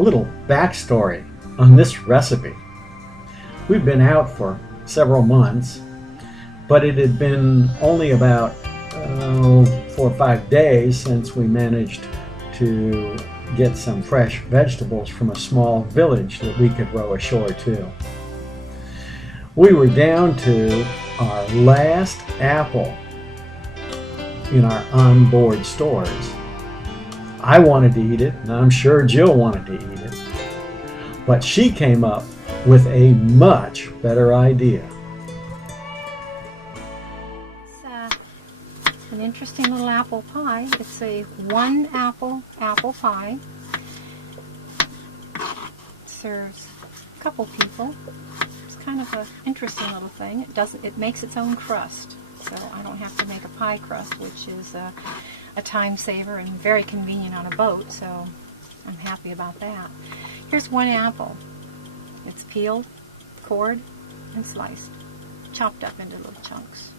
A little backstory on this recipe. We've been out for several months, but it had been only about 4 or 5 days since we managed to get some fresh vegetables from a small village that we could row ashore to. We were down to our last apple in our onboard stores. I wanted to eat it, and I'm sure Jill wanted to eat it, but she came up with a much better idea. It's an interesting little apple pie. It's a 1 apple pie. Serves a couple people. It's kind of an interesting little thing. It makes its own crust, so I don't have to make a pie crust, which is a time saver and very convenient on a boat, so I'm happy about that. Here's 1 apple. It's peeled, cored, and sliced, chopped up into little chunks.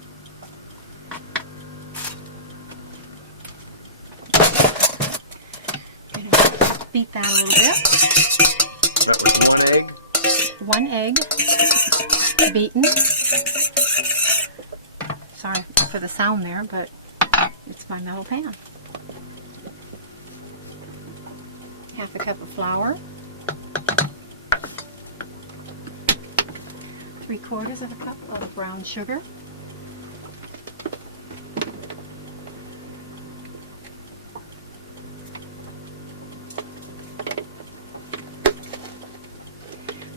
Beat that a little bit. That was 1 egg? 1 egg, beaten. Sorry for the sound there, but it's my metal pan. 1/2 cup of flour. 3/4 of a cup of brown sugar.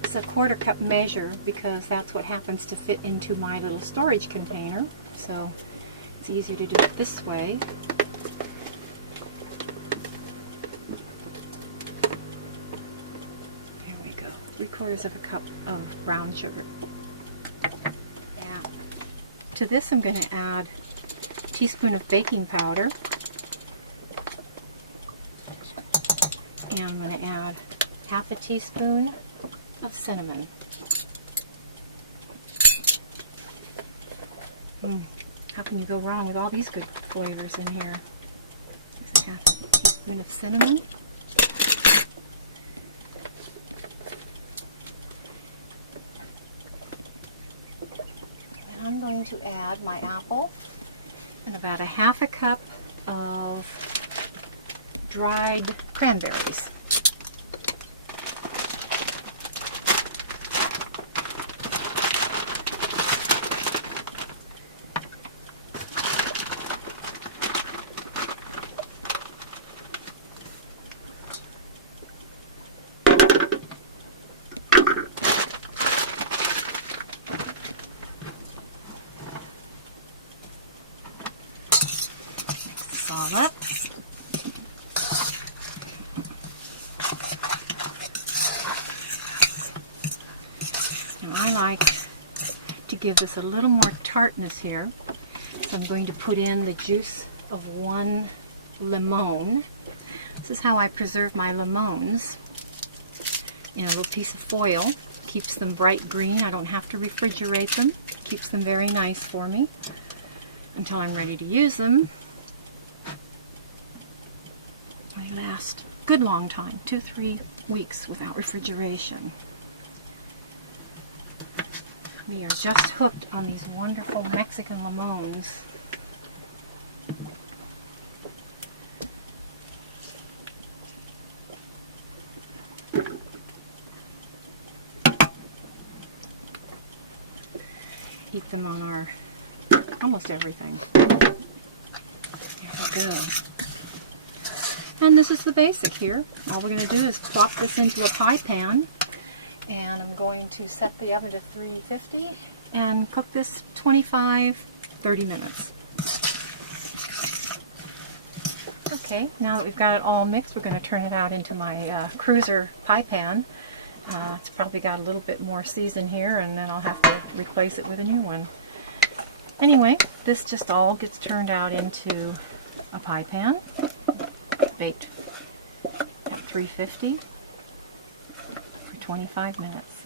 It's a 1/4 cup measure because that's what happens to fit into my little storage container. So it's easier to do it this way. There we go. 3/4 of a cup of brown sugar. Now, to this I'm going to add a teaspoon of baking powder. And I'm going to add 1/2 teaspoon of cinnamon. How can you go wrong with all these good flavors in here? Just 1/2 teaspoon of cinnamon. And I'm going to add my apple and about 1/2 cup of dried cranberries. All up. Now I like to give this a little more tartness here, so I'm going to put in the juice of 1 lemon. This is how I preserve my lemons, in a little piece of foil. Keeps them bright green. I don't have to refrigerate them. Keeps them very nice for me until I'm ready to use them. They last a good long time, 2-3 weeks without refrigeration. We are just hooked on these wonderful Mexican lemons. Heat them on our almost everything. There we go. And this is the basic here. All we're going to do is plop this into a pie pan, and I'm going to set the oven to 350 and cook this 25-30 minutes. Okay, now that we've got it all mixed, we're going to turn it out into my cruiser pie pan. It's probably got a little bit more season here, and then I'll have to replace it with a new one. Anyway, this just all gets turned out into a pie pan. Baked at 350 for 25 minutes.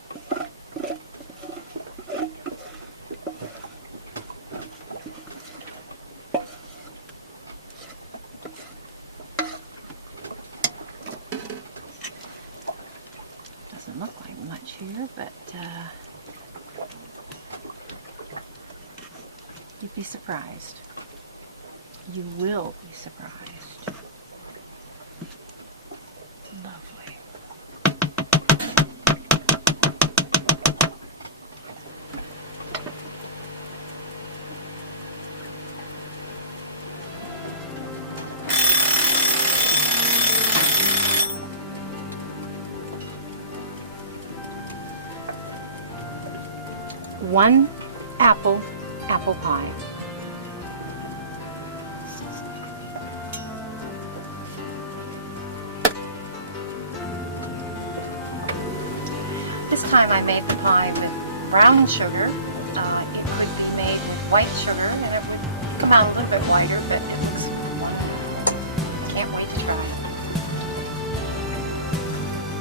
here, but you'd be surprised. You will be surprised. Lovely. One apple pie. This time I made the pie with brown sugar. It could be made with white sugar and it would come out a little bit whiter, but it looks wonderful. Can't wait to try it.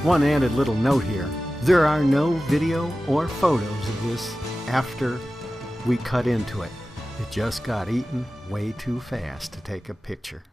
One added little note here. There are no video or photos of this after we cut into it. It just got eaten way too fast to take a picture.